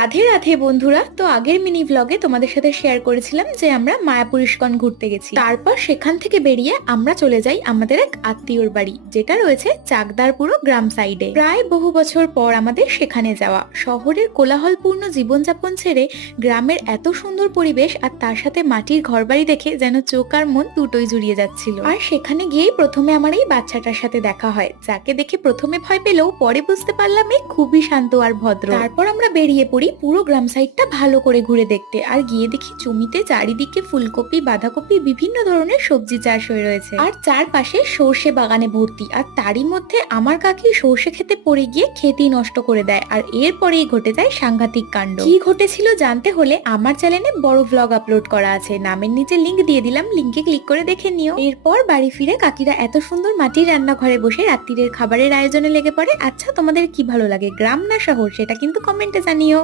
রাধে রাধে বন্ধুরা। তো আগের মিনি ব্লগে তোমাদের সাথে শেয়ার করেছিলাম যে আমরা মায়াপুর ইস্কন ঘুরতে গেছি। তারপর সেখান থেকে বেরিয়ে আমরা চলে যাই আমাদের এক আত্মীয়র বাড়ি, যেটা রয়েছে চাকদারপুর গ্রাম সাইডে। প্রায় বহু বছর পর আমাদের সেখানে যাওয়া। শহরের কোলাহলপূর্ণ জীবনযাপন ছেড়ে গ্রামের এত সুন্দর পরিবেশ আর তার সাথে মাটির ঘরবাড়ি দেখে যেন চোখ আর মন দুটোই জুড়িয়ে যাচ্ছিল। আর সেখানে গিয়েই প্রথমে আমার এই বাচ্চাটার সাথে দেখা হয়, যাকে দেখে প্রথমে ভয় পেলেও পরে বুঝতে পারলাম এ খুবই শান্ত আর ভদ্র। তারপর আমরা বেরিয়ে পড়ি পুরো গ্রাম সাইডটা ভালো করে ঘুরে দেখতে। আর গিয়ে দেখি জমিতে চারিদিকে ফুলকপি, বাঁধাকপি, বিভিন্ন ধরনের সবজি চাষ হয়ে রয়েছে আর চারপাশে সর্ষে বাগানে ভর্তি। আর তারই মধ্যে আমার কাকি সর্ষে খেতে পড়ে গিয়ে খেতেই নষ্ট করে দেয়। আর এরপরেই ঘটে যায় সাংঘাতিক কাণ্ড। কি ঘটেছিল জানতে হলে আমার চ্যানেলে বড় ব্লগ আপলোড করা আছে, নামের নিচে লিংক দিয়ে দিলাম, লিংকে ক্লিক করে দেখে নিও। এরপর বাড়ি ফিরে কাকিরা এত সুন্দর মাটির রান্নাঘরে বসে রাত্রিরের খাবারের আয়োজনে লেগে পড়ে। আচ্ছা, তোমাদের কি ভালো লাগে, গ্রাম না শহর, সেটা কিন্তু কমেন্টে জানিও।